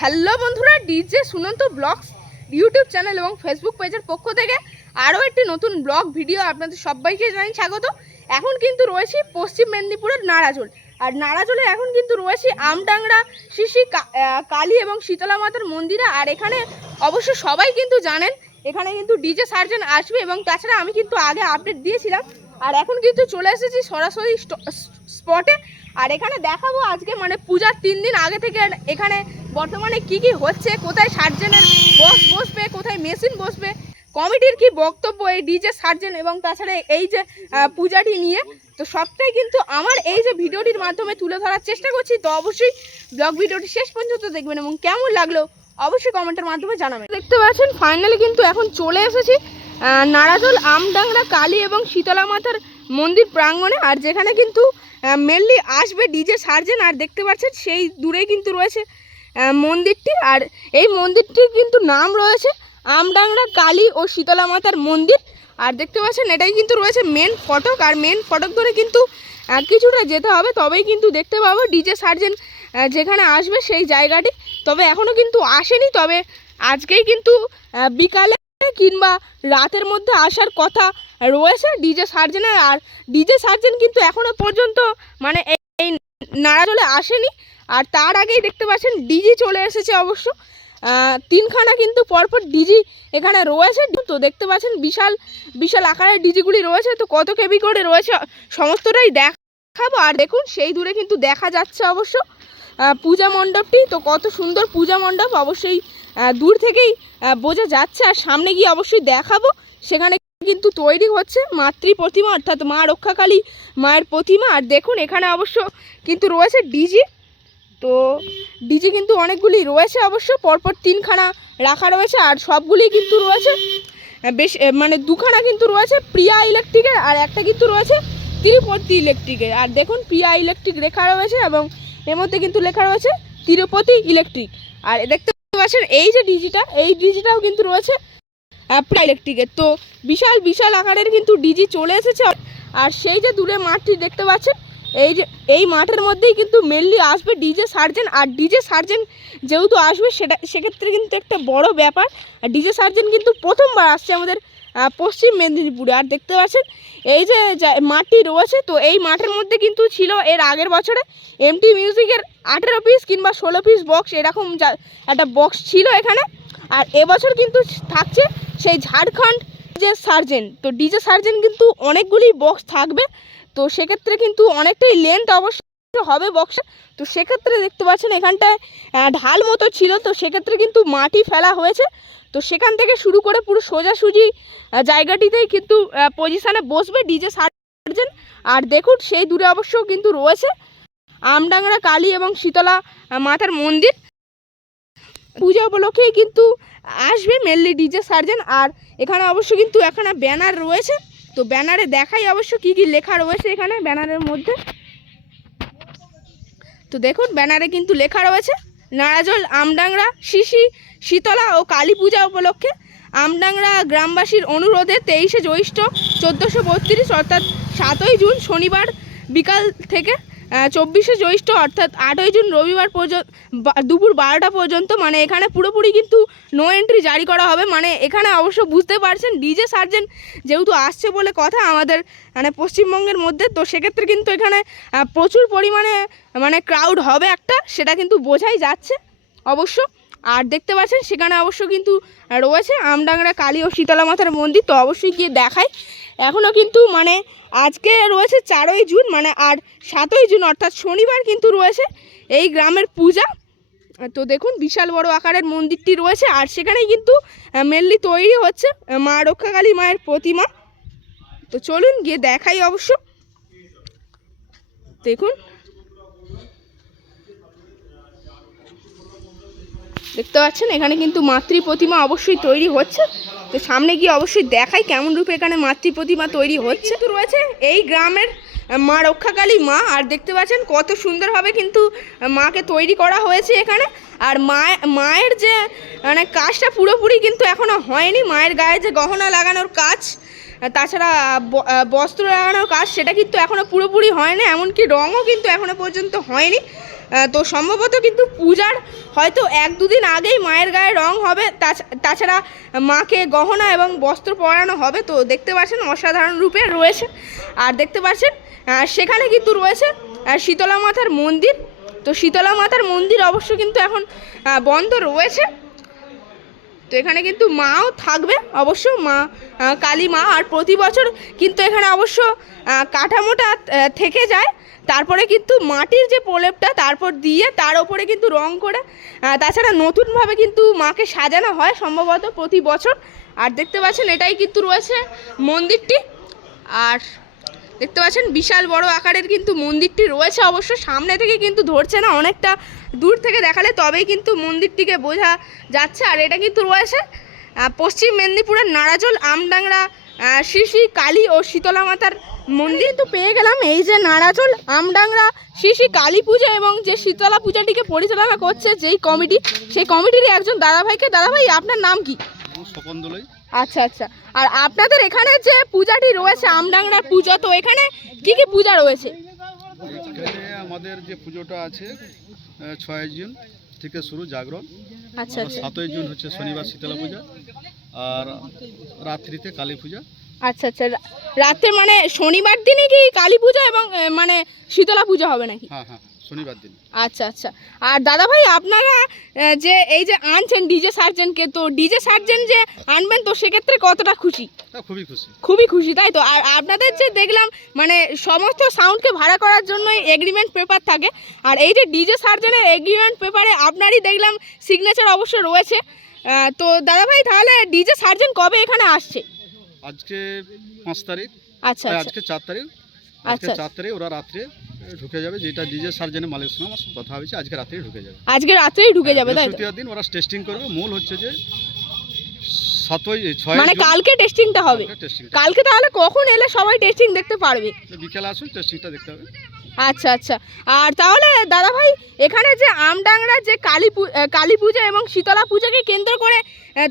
Hello বন্ধুরা, DJ Sunanta blogs YouTube channel এবং Facebook পেজের পক্ষ থেকে আরও একটি নতুন ব্লগ ভিডিও আপনাদের সবাইকে জানাই স্বাগত। এখন কিন্তু রয়েছি পশ্চিম মেদিনীপুরের নারাজল। আর নারাজলে এখন কিন্তু রয়েছি আমডাংরা, শিশি কালী এবং শীতলা মাতার মন্দিরে। আর এখানে অবশ্য সবাই কিন্তু জানেন, এখানে কিন্তু ডিজে সার্জন আসবে এবং তাছাড়া আমি কিন্তু আগে আপডেট দিয়েছিলাম। আর এখন কিন্তু চলে এসেছি সরাসরি স্পটে আর এখানে দেখাবো আজকে মানে পূজার তিন দিন আগে থেকে এখানে বর্তমানে কি কি হচ্ছে, কোথায় সার্জেনের বস বসবে, কোথায় মেশিন বসবে, কমিটির কি বক্তব্য এই ডিজে সার্জেন এবং তাছাড়া এই যে পূজাটি নিয়ে, তো সবটাই কিন্তু আমার এই যে ভিডিওটির মাধ্যমে তুলে ধরার চেষ্টা করছি। তো অবশ্যই ব্লগ ভিডিওটি শেষ পর্যন্ত দেখবেন এবং কেমন লাগল অবশ্যই কমেন্টের মাধ্যমে জানাবেন। দেখতে পাচ্ছেন ফাইনালি কিন্তু এখন চলে এসেছি নারাজল, আমডাংরা, কালী এবং শীতলা মাতার মন্দির প্রাঙ্গণে, আর যেখানে কিন্তু মেনলি আসবে ডিজে সার্জেন আর দেখতে পাচ্ছেন সেই দূরেই কিন্তু রয়েছে মন্দিরটি। আর এই মন্দিরটির কিন্তু নাম রয়েছে আমডাংরা কালী ও শীতলা মাতার মন্দির। আর দেখতে পাচ্ছেন, এটাই কিন্তু রয়েছে মেন ফটক। আর মেন ফটক ধরে কিন্তু কিছুটা যেতে হবে। তবেই কিন্তু দেখতে পাবো ডিজে সার্জেন যেখানে আসবে সেই জায়গাটি। তবে এখনও কিন্তু আসেনি। তবে আজকেই কিন্তু বিকালে কিংবা রাতের মধ্যে আসার কথা রয়েছে ডিজে সার্জেনের আর ডিজে সার্জেন কিন্তু এখনও পর্যন্ত মানে এই এই নাড়াজলে আসেনি। আর তার আগেই দেখতে পাচ্ছেন ডিজি চলে এসেছে অবশ্য। তিনখানা কিন্তু পরপর ডিজি এখানে রয়েছে। তো দেখতে পাচ্ছেন বিশাল বিশাল আকারের ডিজিগুলি রয়েছে। তো কত কেবি করে রয়েছে সমস্তটাই দেখাবো। আর দেখুন, সেই দূরে কিন্তু দেখা যাচ্ছে অবশ্য পূজা মণ্ডপটি। তো কত সুন্দর পূজা মণ্ডপ। অবশ্যই দূর থেকেই বোঝা যাচ্ছে। আর সামনে গিয়ে অবশ্যই দেখাবো। সেখানে কিন্তু তৈরি হচ্ছে মাতৃ প্রতিমা, অর্থাৎ মা রক্ষাকালী মায়ের প্রতিমা। আর দেখুন, এখানে অবশ্য কিন্তু রয়েছে ডিজি। তো ডিজি কিন্তু অনেকগুলি রয়েছে অবশ্য, পরপর তিনখানা রাখা রয়েছে আর সবগুলি কিন্তু রয়েছে বেশ মানে দুখানা কিন্তু রয়েছে প্রিয়া ইলেকট্রিকের আর একটা কিন্তু রয়েছে তিরুপতি ইলেকট্রিকের। আর দেখুন, প্রিয়া ইলেকট্রিক লেখা রয়েছে এবং এর মধ্যে কিন্তু লেখা রয়েছে তিরুপতি ইলেকট্রিক। আর দেখতে পাচ্ছেন, এই যে ডিজিটা এই ডিজিটাও কিন্তু রয়েছে প্রায় ইলেকট্রিকের। তো বিশাল বিশাল আকারের কিন্তু ডিজি চলে এসেছে। আর সেই যে দূরে মাঠটি দেখতে পাচ্ছেন এই যে, এই মাঠের মধ্যেই কিন্তু মেনলি আসবে ডিজে সার্জেন আর ডিজে সার্জেন যেহেতু আসবে, সেটা, সেক্ষেত্রে কিন্তু একটা বড় ব্যাপার। আর ডিজে সার্জেন কিন্তু প্রথমবার আসছে আমাদের পশ্চিম মেদিনীপুরে। আর দেখতে পাচ্ছেন, এই যে মাঠটি রয়েছে, তো এই মাঠের মধ্যে কিন্তু ছিল এর আগের বছরে এমটি মিউজিকের আঠেরো পিস কিংবা ষোলো পিস বক্স এরকম যা- একটা বক্স ছিল এখানে। আর এবছর কিন্তু থাকছে সেই ঝাড়খণ্ড যে সার্জেন তো ডিজে সার্জেন কিন্তু অনেকগুলি বক্স থাকবে। তো সেক্ষেত্রে কিন্তু অনেকটাই লেন্থ অবশ্য হবে বক্সে তো সেক্ষেত্রে দেখতে পাচ্ছেন এখানটায় ঢাল মতো ছিল। তো সেক্ষেত্রে কিন্তু মাটি ফেলা হয়েছে। তো সেখান থেকে শুরু করে পুরো সোজাসুজি জায়গাটিতেই কিন্তু পজিশানে বসবে ডিজে সার্জেন আর দেখুন, সেই দূরে অবশ্য কিন্তু রয়েছে আমডাংরা কালী এবং শীতলা মাতার মন্দির। পূজা উপলক্ষেই কিন্তু আসবে মেনলি ডিজে সার্জেন আর এখানে অবশ্য কিন্তু এখানে ব্যানার রয়েছে। তো ব্যানারে দেখাই অবশ্য কি কি লেখা রয়েছে এখানে ব্যানারের মধ্যে। তো দেখুন, ব্যানারে কিন্তু লেখা রয়েছে, নারাজল, আমডাংরা, শিশি, শীতলা ও কালী পূজা উপলক্ষে আমডাংরা গ্রামবাসীর অনুরোধে তেইশে জ্যৈষ্ঠ চোদ্দোশো বত্রিশ, অর্থাৎ সাতই জুন শনিবার বিকাল থেকে চব্বিশে জ্যৈষ্ঠ অর্থাৎ আটই জুন রবিবার পর্যন্ত দুপুর বারোটা পর্যন্ত মানে এখানে পুরোপুরি কিন্তু নো এন্ট্রি জারি করা হবে। মানে এখানে অবশ্য বুঝতে পারছেন ডিজে সার্জেন যেহেতু আসছে বলে কথা আমাদের মানে পশ্চিমবঙ্গের মধ্যে, তো সেক্ষেত্রে কিন্তু এখানে প্রচুর পরিমাণে মানে ক্রাউড হবে একটা, সেটা কিন্তু বোঝাই যাচ্ছে অবশ্য। আর দেখতে পাচ্ছেন, সেখানে অবশ্য কিন্তু রয়েছে আমডাংরা, কালী ও শীতলা মাতার মন্দির, তো অবশ্যই গিয়ে দেখাই। এখনও কিন্তু মানে আজকে রয়েছে চারই জুন মানে আর সাতই জুন, অর্থাৎ শনিবার কিন্তু রয়েছে এই গ্রামের পূজা। তো দেখুন, বিশাল বড় আকারের মন্দিরটি রয়েছে, আর সেখানেই কিন্তু মেনলি তৈরি হচ্ছে মা রক্ষাকালী মায়ের প্রতিমা। তো চলুন গিয়ে দেখাই অবশ্য। দেখুন দেখতে পাচ্ছেন? এখানে কিন্তু মাতৃ প্রতিমা অবশ্যই তৈরি হচ্ছে। তো সামনে গিয়ে অবশ্যই দেখাই কেমন রূপে এখানে মাতৃ প্রতিমা তৈরি হচ্ছে। তো রয়েছে এই গ্রামের মা রক্ষাকালী মা। আর দেখতে পাচ্ছেন কত সুন্দরভাবে কিন্তু মাকে তৈরি করা হয়েছে এখানে। আর মায়ের মায়ের যে মানে কাজটা পুরোপুরি কিন্তু এখনও হয়নি। মায়ের গায়ে যে গহনা লাগানোর কাজ, তাছাড়া বস্ত্র লাগানোর কাজ, সেটা কিন্তু এখনও পুরোপুরি হয়নি। এমনকি রঙও কিন্তু এখনও পর্যন্ত হয়নি। তো সম্ভবত কিন্তু পূজার হয়তো এক দুদিন আগেই মায়ের গায়ে রং হবে, তাছ- তাছাড়া মাকে গহনা এবং বস্ত্র পরানো হবে, তো দেখতে পাচ্ছেন অসাধারণ রূপে রয়েছে। আর দেখতে পাচ্ছেন সেখানে কিন্তু রয়েছে শীতলা মাতার মন্দির। তো শীতলা মাতার মন্দির অবশ্য কিন্তু এখন বন্ধ রয়েছে। তো এখানে কিন্তু মাও থাকবে, অবশ্য মা কালী মা, আর প্রতি বছর কিন্তু এখানে অবশ্য কাঠামোটা থেকে যায়। তারপরে কিন্তু মাটির যে প্রলেপটা, তারপর দিয়ে তার ওপরে কিন্তু রং করে তাছাড়া নতুনভাবে কিন্তু মাকে সাজানো হয় সম্ভবত প্রতি বছর। আর দেখতে পাচ্ছেন, এটাই কিন্তু রয়েছে মন্দিরটি। আর দেখতে পাচ্ছেন, বিশাল বড় আকারের কিন্তু মন্দিরটি রয়েছে অবশ্য। সামনে থেকে কিন্তু ধরছে না, অনেকটা দূর থেকে দেখালে তবেই কিন্তু মন্দিরটিকে বোঝা যাচ্ছে। আর এটা কিন্তু রয়েছে পশ্চিম মেদিনীপুরের নারাজল, আমডাংরা শ্রী শ্রী কালী ও শীতলা মাতার মন্দির। তো পেয়ে গেলাম এই যে নারাজল, আমডাংরা, শ্রী শ্রী কালী পুজো এবং যে শীতলা পূজাটিকে পরিচালনা করছে যেই কমিটি, সেই কমিটির একজন দাদাভাইকে। দাদাভাই, আপনার নাম কি? স্বপন দোলাই আচ্ছা আচ্ছা। আর আপনাদের এখানে যে পূজাটি রয়েছে আমডাংরার পূজা তো এখানে কি কি পূজা রয়েছে? এখানে আমাদের যে পুজোটা আছে ছয় জুন থেকে শুরু জাগরণ। আচ্ছা আচ্ছা। সাতই জুন হচ্ছে শনিবার শীতলা পূজা আর রাত্রিতে কালী পূজা। আচ্ছা আচ্ছা। রাত্রে মানে শনিবার দিনে কি কালী পূজা এবং মানে শীতলা পূজা হবে নাকি? হ্যাঁ হ্যাঁ। শনিবার দিন। আচ্ছা আচ্ছা। আর দাদা ভাই আপনারা যে এই যে আনছেন ডিজে সার্জেনকে তো ডিজে সার্জেন যে আনবেন তো সেক্ষেত্রে কতটা খুশি? খুবই খুশি। খুবই খুশি তাই তো? আর আপনাদের যে দেখলাম মানে সমস্ত সাউন্ডকে ভাড়া করার জন্যই এগ্রিমেন্ট পেপার থাকে। আর এই যে ডিজে সার্জেনের এগ্রিমেন্ট পেপারে আপনারই দেখলাম সিগনেচার অবশ্য রয়েছে। তো দাদাভাই তাহলে ডিজে সার্জেন কবে এখানে আসছে? আজকে পাঁচ তারিখ। আচ্ছা আচ্ছা। আজকে চার তারিখ। আজকে আচ্ছা। চার তারিখ ওরা রাত্রে ঢুকে যাবে যেটা ডিজে সার্জেনের মালিক সঙ্গে আমার কথা হয়েছে আজকে রাত্রে ঢুকে যাবে। আজকে রাত্রেই ঢুকে যাবে তাই তো? বৃহস্পতিবার দিন ওরা টেস্টিং করবে মূল হচ্ছে যে সাতই ছয় মানে কালকে টেস্টিংটা হবে? কালকে তাহলে কখন এলে সবাই টেস্টিং দেখতে পারবে? বিকেলে আসুন টেস্টিংটা দেখতে হবে। আচ্ছা আচ্ছা। আর তাহলে দাদা ভাই এখানে যে আমডাংরা যে কালী কালী পূজা এবং শীতলা পূজাকে কেন্দ্র করে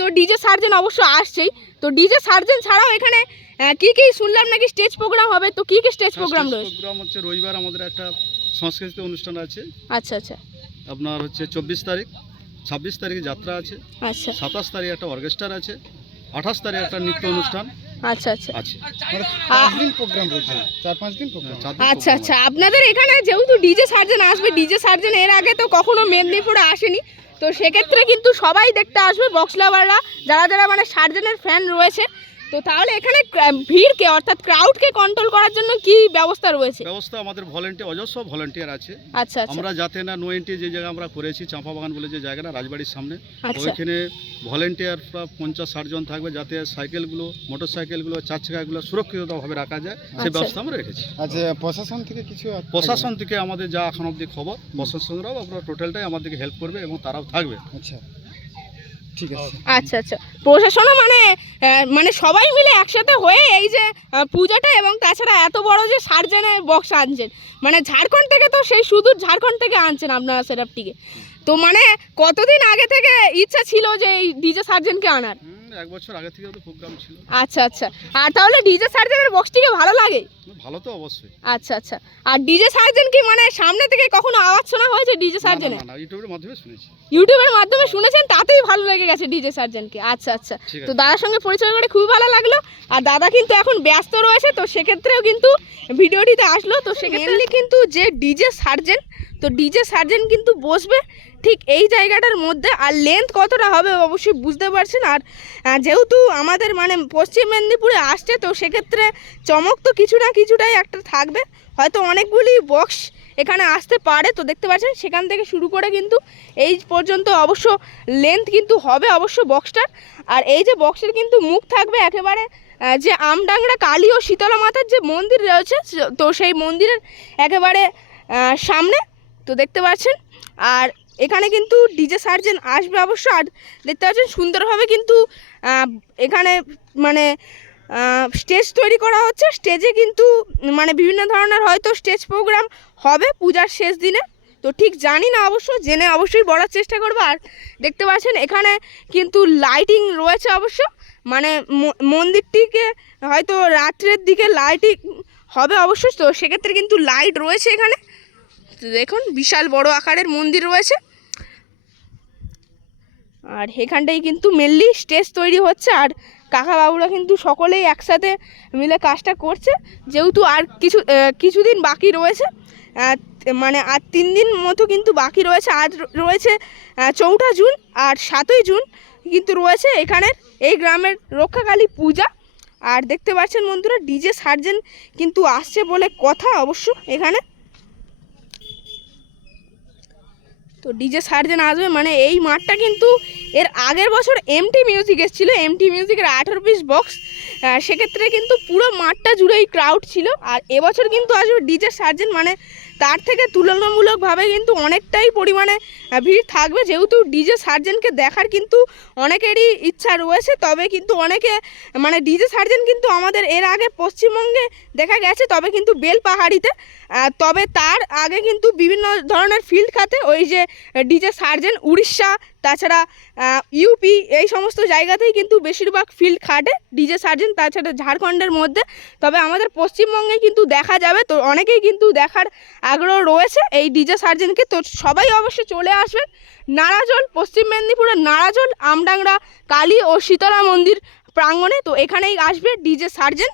তো ডিজে সার্জেন অবশ্য আসছেই। তো ডিজে সার্জেন ছাড়াও এখানে কি কি শুনলাম নাকি স্টেজ প্রোগ্রাম হবে? তো কি কি স্টেজ প্রোগ্রাম রয়েছে? প্রোগ্রাম হচ্ছে রবিবার আমাদের একটা সাংস্কৃতিক অনুষ্ঠান আছে। আচ্ছা আচ্ছা। আপনার হচ্ছে চব্বিশ তারিখ ছাব্বিশ তারিখে যাত্রা আছে। আচ্ছা। সাতাশ তারিখ একটা অর্কেস্ট্রার আছে। আঠাশ তারিখ একটা নৃত্য অনুষ্ঠান আচ্ছা আচ্ছা। আছে। আ- দিন প্রোগ্রাম রয়েছে চার পাঁচ দিন প্রোগ্রাম। চার দিন আচ্ছা আচ্ছা। আপনাদের এখানে যেহেতু ডিজে সার্জেন আসবে ডিজে সার্জেন এর আগে তো কখনো মেদিনীপুরে আসেনি। তো সেক্ষেত্রে কিন্তু সবাই দেখতে আসবে বক্স লাভাররা যারা যারা মানে সার্জেনের ফ্যান রয়েছে তো তাহলে এখানে ভিড়কে অর্থাৎ ক্রাউডকে কন্ট্রোল করার জন্য কি ব্যবস্থা রয়েছে? ব্যবস্থা আমাদের ভলেন্টিয়ার অজস্র ভলেন্টিয়ার আছে। আচ্ছা আচ্ছা। আমরা যাতে না নো এন্ট্রি যে জায়গা আমরা করেছি চাঁপা বাগান বলে যে জায়গাটা রাজবাড়ির সামনে আচ্ছা। ওইখানে ভলেন্টিয়ার প্রায় পঞ্চাশ ষাট জন থাকবে যাতে সাইকেলগুলো মোটর সাইকেলগুলো চার চাকাগুলো সুরক্ষিতভাবে রাখা যায় আচ্ছা। সেই ব্যবস্থা আমরা রেখেছি। আচ্ছা প্রশাসন থেকে কিছু প্রশাসন থেকে আমাদের যা এখন অবধি খবর প্রশাসনরাও আপনার টোটালটাই আমাদেরকে হেল্প করবে এবং তারাও থাকবে। আচ্ছা। ঠিক আছে। আচ্ছা আচ্ছা প্রশাসনও মানে মানে সবাই মিলে একসাথে হয়ে এই যে পূজাটা এবং তাছাড়া এত বড় যে সার্জেনের বক্স আনছেন। মানে ঝাড়খণ্ড থেকে তো সেই সুদূর ঝাড়খণ্ড থেকে আনছেন আপনারা সেরাপটিকে। তো মানে কতদিন আগে থেকে ইচ্ছা ছিল যে এই ডিজে সার্জেনকে আনার? এক বছর আগে থেকে তো প্রোগ্রাম ছিল। আচ্ছা আচ্ছা। আর তাহলে ডিজে সার্জেনের বক্সটিকে ভালো লাগে? ভালো তো অবশ্যই। আচ্ছা আচ্ছা। আর ডিজে সার্জেন কি মানে সামনে থেকে কখনো আওয়াজ শোনা হয়েছে ডিজে সার্জেনের না, না, ইউটিউবের মাধ্যমে শুনেছি। ইউটিউবের মাধ্যমে শুনেছেন তাতেই ভালো লেগে গেছে ডিজে সার্জেনকে আচ্ছা আচ্ছা। তো দাদার সঙ্গে পরিচয় করে খুবই ভালো লাগল। আর দাদা কিন্তু এখন ব্যস্ত রয়েছে তো সেক্ষেত্রেও কিন্তু ভিডিওটিতে আসলো। তো সেক্ষেত্রে কিন্তু যে ডিজে সার্জেন তো ডিজে সার্জেন কিন্তু বসবে। ঠিক এই জায়গাটার মধ্যে আর লেন্থ কতটা হবে অবশ্যই বুঝতে পারছেন আর যেহেতু আমাদের মানে পশ্চিম মেদিনীপুরে আসছে, তো সেক্ষেত্রে চমক তো কিছু না কিছুটাই একটা থাকবে। হয়তো অনেকগুলি বক্স এখানে আসতে পারে, তো দেখতে পাচ্ছেন সেখান থেকে শুরু করে কিন্তু এই পর্যন্ত অবশ্য লেন্থ কিন্তু হবে অবশ্য বক্সটার আর এই যে বক্সের কিন্তু মুখ থাকবে একেবারে যে আমডাংরা কালী ও শীতলা মাতার যে মন্দির রয়েছে, তো সেই মন্দিরের একেবারে সামনে, তো দেখতে পাচ্ছেন। আর এখানে কিন্তু ডিজে সার্জেন আসবে অবশ্য, আর দেখতে পাচ্ছেন সুন্দরভাবে কিন্তু এখানে মানে স্টেজ তৈরি করা হচ্ছে। স্টেজে কিন্তু মানে বিভিন্ন ধরনের হয়তো স্টেজ প্রোগ্রাম হবে পূজার শেষ দিনে। তো ঠিক জানি না অবশ্য, জেনে অবশ্যই বলার চেষ্টা করব। আর দেখতে পাচ্ছেন এখানে কিন্তু লাইটিং রয়েছে অবশ্য। মানে মন্দিরটিকে হয়তো রাত্রের দিকে লাইটিং হবে অবশ্যই তো সেক্ষেত্রে কিন্তু লাইট রয়েছে এখানে। দেখুন, বিশাল বড় আকারের মন্দির রয়েছে। আর এখানটাই কিন্তু মেনলি স্টেজ তৈরি হচ্ছে, আর কাকা বাবুরা কিন্তু সকলেই একসাথে মিলে কাজটা করছে। যেহেতু আর কিছু কিছুদিন বাকি রয়েছে মানে আর তিন দিন মতো কিন্তু বাকি রয়েছে। আজ রয়েছে চৌঠা জুন, আর সাতই জুন কিন্তু রয়েছে এখানের এই গ্রামের রক্ষাকালী পূজা। আর দেখতে পাচ্ছেন বন্ধুরা, ডিজে সার্জেন কিন্তু আসছে বলে কথা অবশ্য এখানে। তো ডিজে সার্জেন আসবে মানে এই মাঠটা কিন্তু এর আগের বছর এমটি মিউজিক এসেছিল এমটি মিউজিকের আঠেরো পিস বক্স সেক্ষেত্রে কিন্তু পুরো মাঠটা জুড়েই ক্রাউড ছিল। আর এবছর কিন্তু আসবে ডিজে সার্জেন মানে তার থেকে তুলনামূলকভাবে কিন্তু অনেকটাই পরিমাণে ভিড় থাকবে। যেহেতু ডিজে সার্জেনকে দেখার কিন্তু অনেকেরই ইচ্ছা রয়েছে, তবে কিন্তু অনেকে মানে ডিজে সার্জেন কিন্তু আমাদের এর আগে পশ্চিমবঙ্গে দেখা গেছে, তবে কিন্তু বেল পাহাড়িতে তবে তার আগে কিন্তু বিভিন্ন ধরনের ফিল্ড খাতে ওই যে ডিজে সার্জেন উড়িষ্যা তাছাড়া ইউপি এই সমস্ত জায়গাতেই কিন্তু বেশিরভাগ ফিল্ড খাটে। ডিজে সার্জেন তাছাড়া ঝাড়খণ্ডের মধ্যে। তবে আমাদের পশ্চিমবঙ্গে কিন্তু দেখা যাবে, তো অনেকেই কিন্তু দেখার আগ্রহ রয়েছে। এই ডিজে সার্জেনকে তো সবাই অবশ্যই চলে আসবেন নারাজল, পশ্চিম মেদিনীপুরের নারাজল, আমডাংরা, কালী ও শীতলা মন্দির প্রাঙ্গণে, তো এখানেই আসবে ডিজে সার্জেন